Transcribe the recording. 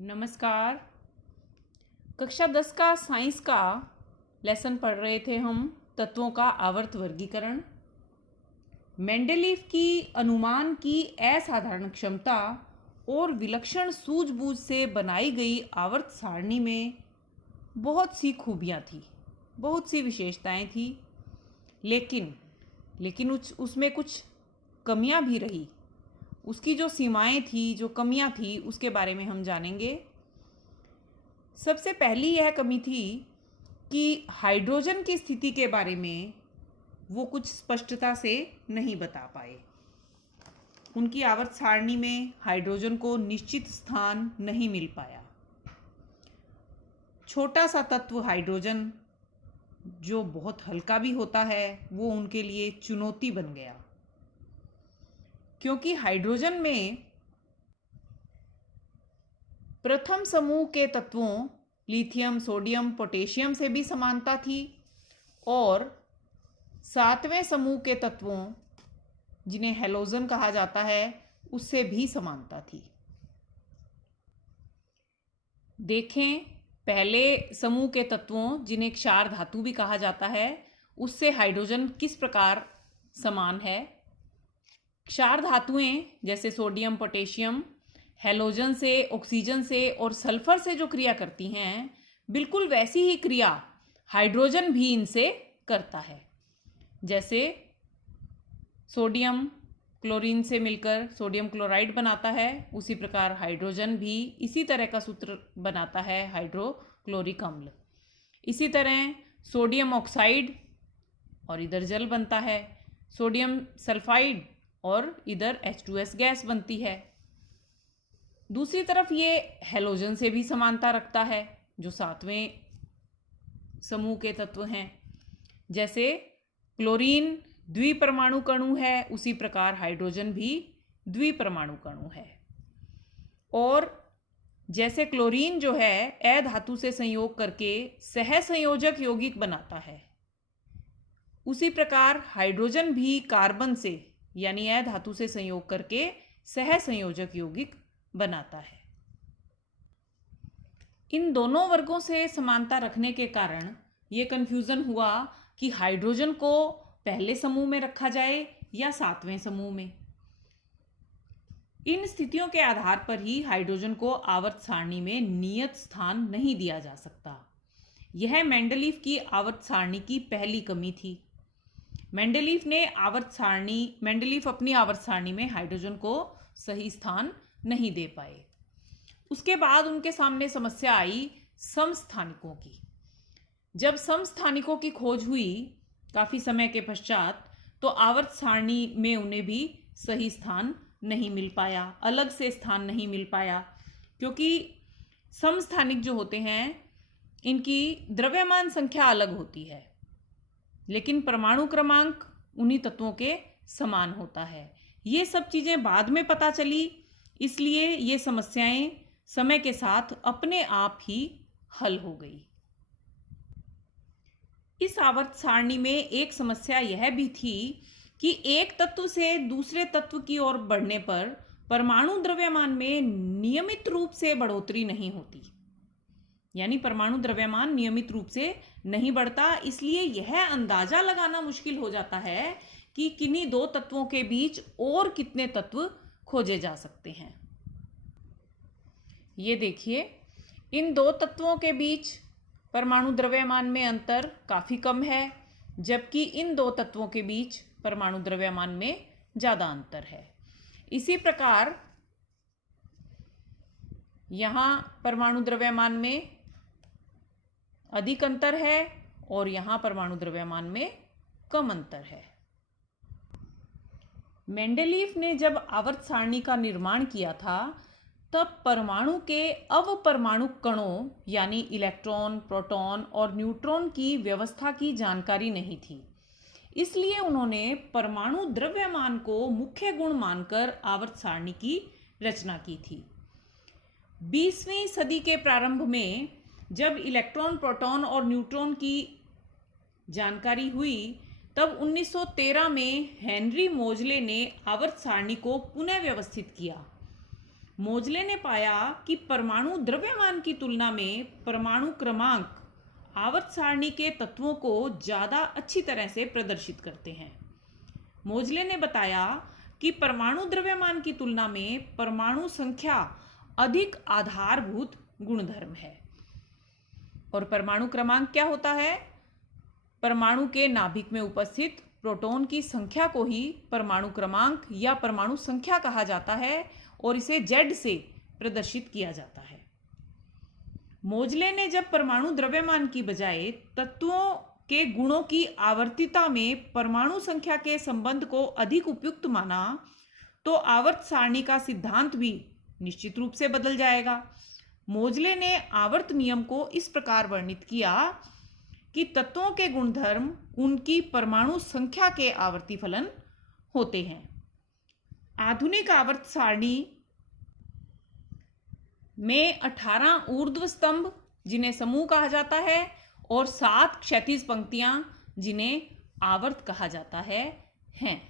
नमस्कार। कक्षा 10 का साइंस का लेसन पढ़ रहे थे हम, तत्वों का आवर्त वर्गीकरण। मेंडेलीव की अनुमान की असाधारण क्षमता और विलक्षण सूझबूझ से बनाई गई आवर्त सारणी में बहुत सी खूबियाँ थी, बहुत सी विशेषताएं थी, लेकिन उसमें कुछ कमियां भी रही। उसकी जो सीमाएं थी, जो कमियां थी, उसके बारे में हम जानेंगे। सबसे पहली यह कमी थी कि हाइड्रोजन की स्थिति के बारे में वो कुछ स्पष्टता से नहीं बता पाए। उनकी आवर्त सारणी में हाइड्रोजन को निश्चित स्थान नहीं मिल पाया। छोटा सा तत्व हाइड्रोजन, जो बहुत हल्का भी होता है, वो उनके लिए चुनौती बन गया, क्योंकि हाइड्रोजन में प्रथम समूह के तत्वों लिथियम, सोडियम, पोटेशियम से भी समानता थी और सातवें समूह के तत्वों, जिन्हें हैलोजन कहा जाता है, उससे भी समानता थी। देखें, पहले समूह के तत्वों, जिन्हें क्षार धातु भी कहा जाता है, उससे हाइड्रोजन किस प्रकार समान है। क्षार धातुएं जैसे सोडियम, पोटेशियम हैलोजन से, ऑक्सीजन से और सल्फर से जो क्रिया करती हैं, बिल्कुल वैसी ही क्रिया हाइड्रोजन भी इनसे करता है। जैसे सोडियम क्लोरीन से मिलकर सोडियम क्लोराइड बनाता है, उसी प्रकार हाइड्रोजन भी इसी तरह का सूत्र बनाता है, हाइड्रोक्लोरिक अम्ल। इसी तरह सोडियम ऑक्साइड और इधर जल बनता है, सोडियम सल्फाइड और इधर H2S गैस बनती है। दूसरी तरफ ये हैलोजन से भी समानता रखता है, जो सातवें समूह के तत्व हैं। जैसे क्लोरीन द्विपरमाणु कणु है, उसी प्रकार हाइड्रोजन भी द्विपरमाणु कणु है। और जैसे क्लोरीन जो है अधातु से संयोग करके सहसंयोजक यौगिक बनाता है, उसी प्रकार हाइड्रोजन भी कार्बन से यानी अधातु से संयोग करके सहसंयोजक यौगिक बनाता है। इन दोनों वर्गों से समानता रखने के कारण ये कन्फ्यूजन हुआ कि हाइड्रोजन को पहले समूह में रखा जाए या सातवें समूह में। इन स्थितियों के आधार पर ही हाइड्रोजन को आवर्त सारणी में नियत स्थान नहीं दिया जा सकता। यह मेंडलीव की आवर्त सारणी की पहली कमी थी। मेंडलीव अपनी आवर्त सारणी में हाइड्रोजन को सही स्थान नहीं दे पाए। उसके बाद उनके सामने समस्या आई समस्थानिकों की। जब समस्थानिकों की खोज हुई काफी समय के पश्चात, तो आवर्त सारणी में उन्हें भी सही स्थान नहीं मिल पाया, अलग से स्थान नहीं मिल पाया, क्योंकि समस्थानिक जो होते हैं, इनकी द्रव्यमान संख्या अलग होती है, लेकिन परमाणु क्रमांक उन्हीं तत्वों के समान होता है। ये सब चीजें बाद में पता चली, इसलिए ये समस्याएं समय के साथ अपने आप ही हल हो गई। इस आवर्त सारणी में एक समस्या यह भी थी कि एक तत्व से दूसरे तत्व की ओर बढ़ने पर परमाणु द्रव्यमान में नियमित रूप से बढ़ोतरी नहीं होती, यानी परमाणु द्रव्यमान नियमित रूप से नहीं बढ़ता। इसलिए यह अंदाजा लगाना मुश्किल हो जाता है कि किन्हीं दो तत्वों के बीच और कितने तत्व खोजे जा सकते हैं। ये देखिए, इन दो तत्वों के बीच परमाणु द्रव्यमान में अंतर काफी कम है, जबकि इन दो तत्वों के बीच परमाणु द्रव्यमान में ज्यादा अंतर है। इसी प्रकार यहां परमाणु द्रव्यमान में अधिक अंतर है और यहां परमाणु द्रव्यमान में कम अंतर है। मेंडेलीव ने जब आवर्त सारणी का निर्माण किया था, तब परमाणु के अवपरमाणु कणों यानी इलेक्ट्रॉन, प्रोटॉन और न्यूट्रॉन की व्यवस्था की जानकारी नहीं थी। इसलिए उन्होंने परमाणु द्रव्यमान को मुख्य गुण मानकर आवर्त सारणी की रचना की थी। 20वीं सदी के प्रारंभ में जब इलेक्ट्रॉन, प्रोटॉन और न्यूट्रॉन की जानकारी हुई, तब 1913 में हेनरी मोजले ने आवर्त सारणी को पुनः व्यवस्थित किया। मोजले ने पाया कि परमाणु द्रव्यमान की तुलना में परमाणु क्रमांक आवर्त सारणी के तत्वों को ज़्यादा अच्छी तरह से प्रदर्शित करते हैं। मोजले ने बताया कि परमाणु द्रव्यमान की तुलना में परमाणु संख्या अधिक आधारभूत गुणधर्म है। और परमाणु क्रमांक क्या होता है? परमाणु के नाभिक में उपस्थित प्रोटॉन की संख्या को ही परमाणु क्रमांक या परमाणु संख्या कहा जाता है और इसे Z से प्रदर्शित किया जाता है। मोजले ने जब परमाणु द्रव्यमान की बजाय तत्वों के गुणों की आवर्तिता में परमाणु संख्या के संबंध को अधिक उपयुक्त माना, तो आवर्त सारणी का सिद्धांत भी निश्चित रूप से बदल जाएगा। मोजले ने आवर्त नियम को इस प्रकार वर्णित किया कि तत्वों के गुणधर्म उनकी परमाणु संख्या के आवर्ती फलन होते हैं। आधुनिक आवर्त सारणी में 18 ऊर्ध्व स्तंभ जिन्हें समूह कहा जाता है और 7 क्षैतिज पंक्तियां जिन्हें आवर्त कहा जाता है हैं।